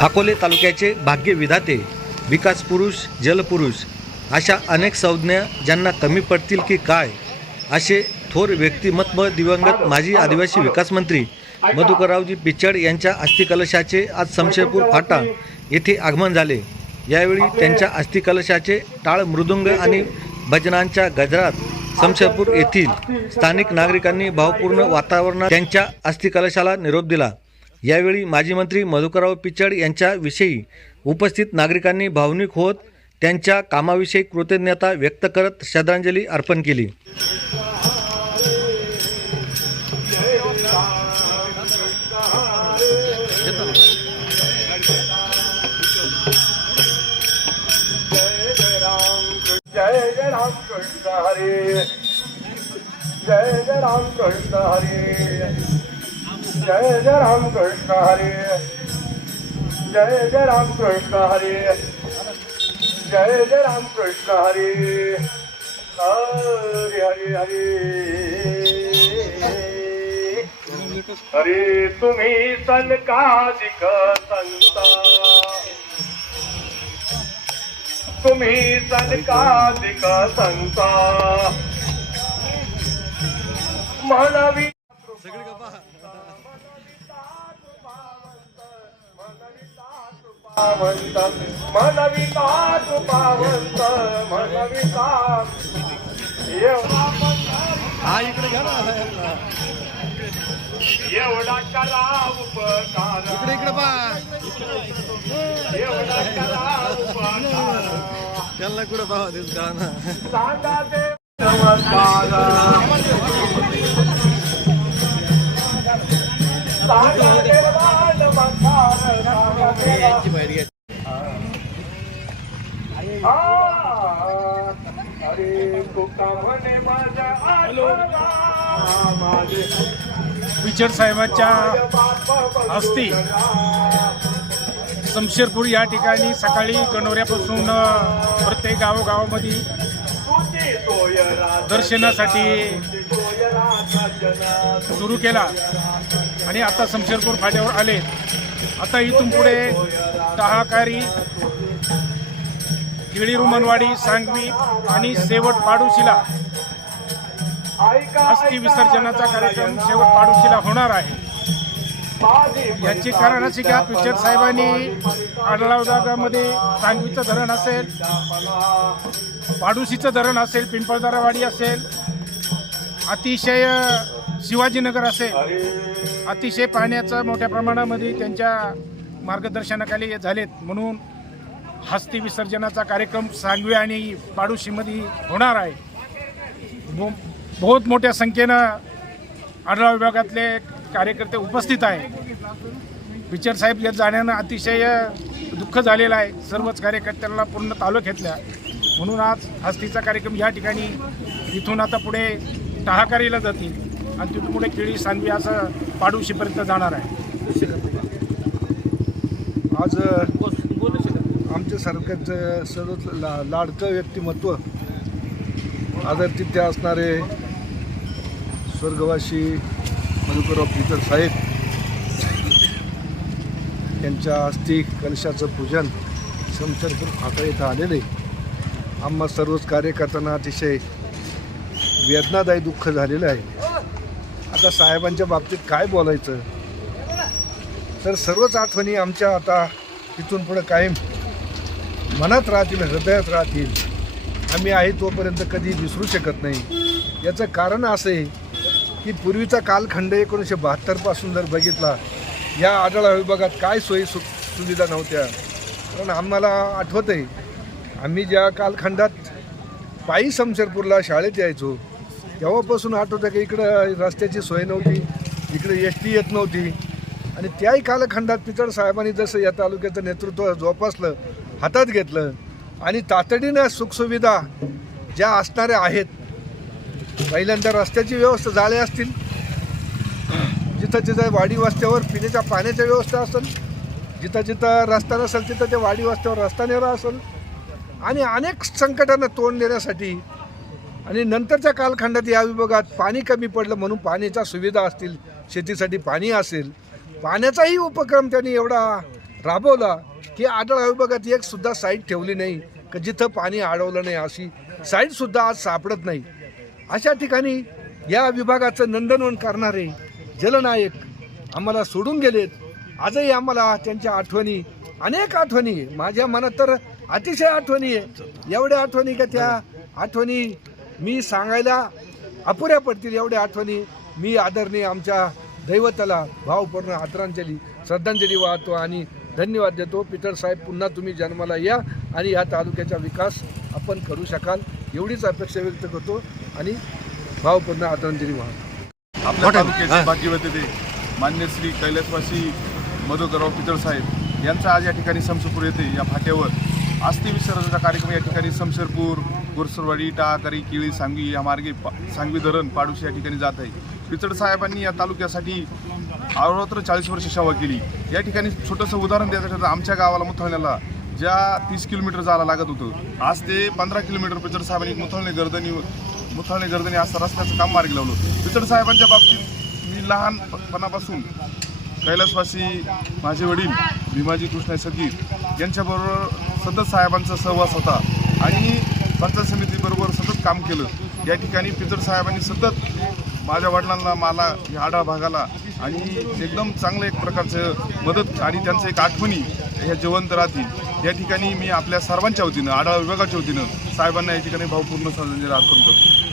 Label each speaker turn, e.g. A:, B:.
A: अकोले तालुक्याचे भाग्य विधाते विकास पुरुष जलपुरुष अशा अनेक संज्ञा ज्यांना कमी पडतील की काय असे थोर व्यक्तिमत्व दिवंगत माजी आदिवासी विकास मंत्री मधुकररावजी पिचड यांच्या अस्थिकलशाचे आज शमशेरपूर फाटा येथे आगमन झाले. यावेळी त्यांच्या अस्थिकलशाचे टाळ मृदुंग आणि भजनांच्या गजरात शमशेरपूर येथील स्थानिक नागरिकांनी भावपूर्ण वातावरणात त्यांच्या अस्थिकलशाला निरोप दिला. यावेळी माजी मंत्री मधुकरराव पिचड यांच्याविषयी उपस्थित नागरिकांनी भावनिक होत त्यांच्या कामाविषयी कृतज्ञता व्यक्त करत श्रद्धांजली अर्पण केली.
B: जय जय राम कृष्ण हरे. जय जय राम कृष्ण हरे. जय जय राम कृष्ण हरे। जय जय राम कृष्ण हरे। जय जय राम कृष्ण हरे। हरे हरे हरे। हरे तुम्ही सनकाधिक संता? तुम्ही सनकाधिक संता? मानवी पावंत मनविता तू पावंत मनविता. एवढा करा उपकार. इकडे इकडे एवढा करा उपकार.
A: त्यांना कुठं पाहा
B: सांगा ते नमस्कार. सांगा देवा नमस्कार अरे म्हणे माझा
C: पिचड साहेबांच्या हस्ती. शमशेरपूर या ठिकाणी सकाळी गणोऱ्यापासून प्रत्येक गावोगावामध्ये दर्शनासाठी सुरू केला. आणि आता शमशेरपूर फाट्यावर आले. आता इथून पुढे दहाकारी गिळी रुमनवाडी सांगवी आणि शेवट पाडुशीला. अस्थि विसर्जनाचा कार्यक्रम शेवट पाडुशीला होणार आहे. याची कारण असे की पिचर साहेबांनी आडलाव सांगवीचं धरण असेल पाडुशीचं धरण असेल पिंपळदारावाडी असेल अतिशय शिवाजीनगर असेल अतिशय पाण्याचं मोठ्या प्रमाणामध्ये त्यांच्या मार्गदर्शनाखाली झालेत म्हणून हस्ती विसर्जनाचा कार्यक्रम सांगवी आणि पाडुशीमध्ये होणार आहे. बो- बहुत मोठ्या संख्येनं आढळराव विभागातले कार्यकर्ते उपस्थित आहे पिक्चर साहेब या जाण्यानं अतिशय दुःख झालेलं आहे. सर्वच कार्यकर्त्यांना पूर्ण तालुक्यातल्या म्हणून आज हस्तीचा कार्यक्रम या ठिकाणी इथून आता पुढे टाहाकारीला जातील. आणि तिथून पुढे केळी सांगवी असं पाडुशीपर्यंत जाणार आहे.
D: आज आमच्या सर्वच ला लाडकं व्यक्तिमत्व आदरतिथ्य असणारे स्वर्गवासी मधुकरराव पितर साहेब यांच्या अस्थि कलशाचं पूजन समशरपूर फाटा इथं आलेले आम्हा सर्वच कार्यकर्त्यांना अतिशय वेदनादायी दुःख झालेलं आहे. आता साहेबांच्या बाबतीत काय बोलायचं? तर सर्वच आठवणी आमच्या आता इथून पुढं कायम मनात राहतील हृदयात राहतील. आम्ही आहे तोपर्यंत कधी विसरू शकत नाही. याचं कारण असं आहे की पूर्वीचा कालखंड एकोणीसशे बहात्तरपासून जर बघितला या आढळा विभागात काय सोयी सु सुविधा नव्हत्या. कारण आम्हाला आठवत आहे आम्ही ज्या कालखंडात पायी समशेरपूरला शाळेत यायचो तेव्हापासून आठवतं की इकडं रस्त्याची सोय नव्हती इकडे एस टी येत नव्हती. आणि त्याही कालखंडात पितळ साहेबांनी जसं या तालुक्याचं नेतृत्व जोपासलं हातात घेतलं. आणि तातडीनं सुखसुविधा ज्या असणाऱ्या आहेत पहिल्यांदा रस्त्याची व्यवस्था झाले असतील जिथं जिथं वाडी वस्त्यावर पिण्याच्या पाण्याच्या व्यवस्था असेल जिथं जिथं रस्ता नसेल तिथं त्या वाडी वस्त्यावर रस्ता नेला असेल आणि अनेक संकटांना तोंड देण्यासाठी आणि नंतरच्या कालखंडात या विभागात पाणी कमी पडलं म्हणून पाण्याच्या सुविधा असतील शेतीसाठी पाणी असेल पाण्याचाही उपक्रम त्यांनी एवढा राबवला. की आढळ विभागात एक सुद्धा साईट ठेवली नाही का जिथं पाणी अडवलं नाही अशी. साईट सुद्धा आज सापडत नाही. अशा ठिकाणी या विभागाचं नंदनवन करणारे जलनायक आम्हाला सोडून गेलेत. आजही आम्हाला त्यांच्या आठवणी अनेक आठवणी आहे. माझ्या मनात तर अतिशय आठवणी आहे. एवढ्या आठवणी का त्या? आठवणी मी सांगायला अपुऱ्या पडतील एवढ्या आठवणी. मी आदरणीय आमच्या दैवताला भावपूर्ण आदरांजली श्रद्धांजली वाहतो आणि धन्यवाद देतो. पीटर साहेब पुन्हा तुम्ही जन्माला या आणि या तालुक्याचा विकास आपण करू शकाल एवढीच अपेक्षा व्यक्त करतो आणि भावपूर्ण आदरांजली वाहतो.
E: आपल्या तालुक्याचे. भाग्यवती ते मान्य श्री कैलासवासी मधुकरराव पितळ साहेब यांचा आज या ठिकाणी समसपूर येथे या फाट्यावर अस्थि विसर्जनाचा कार्यक्रम या ठिकाणी समशेरपूर गुरसरवाडी टाकरी किळी सांगवी या मार्गे पा- सांगवी धरण पाडूशी या ठिकाणी जात आहे. पिचड साहेबांनी या तालुक्यासाठी अहोरात्र चाळीस वर्ष सेवा केली. या ठिकाणी छोटंसं उदाहरण द्यायचं ठरलं आमच्या गावाला मुथळण्याला ज्या तीस किलोमीटर जायला लागत होतं आज ते पंधरा किलोमीटर पिचड साहेबांनी मुथळणे गर्दनी मुथळणे गर्दनी असं रस्त्याचं काम मार्गी लावलं पिचड साहेबांच्या बाबतीत मी लहानपणापासून कैलासवासी माझे वडील भीमाजी कृष्ण सगीर यांच्याबरोबर सतत साहेबांचा सहवास होता आणि पंचायत समितीबरोबर सतत काम केलं. या ठिकाणी पिचड साहेबांनी सतत माझ्या वडिलांना मला या आढाव भागाला आणि एकदम चांगलं एक प्रकारचं मदत आणि त्यांचं एक आठवणी ह्या जिवंत राहतील. या ठिकाणी मी आपल्या सर्वांच्या वतीनं आढावा विभागाच्या वतीनं साहेबांना या ठिकाणी भावपूर्ण श्रद्धांजली अर्पण करतो.